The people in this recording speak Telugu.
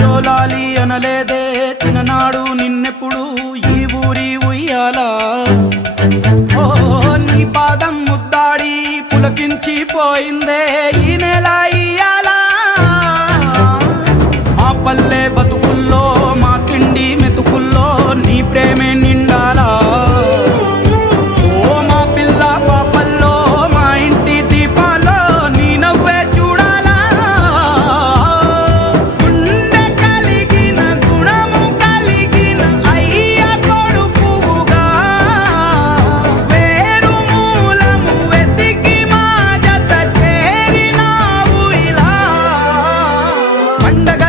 జోలాలి అనలేదే చిన్ననాడు నిన్నెప్పుడు ఈ ఊరి ఉయ్యాలా. ఓ నీ పాదం ముద్దాడి పులకించి పోయిందే ఈ నెల ఇయ్యాలా. మా పల్లె బతుకుల్లో మా తిండి మెతుకుల్లో నీ ప్రేమే నిండాలా. ఓ మా పిల్ల పాపల్లో మా ఇంటి దీపాల్లో నీ నవ్వే చూడాలా. గుండె కలిగిన గుణము కలిగిన అయ్య కొడుకుగా వేరు మూలము వెతికి మా జత చేరినావు ఇలా. పండగ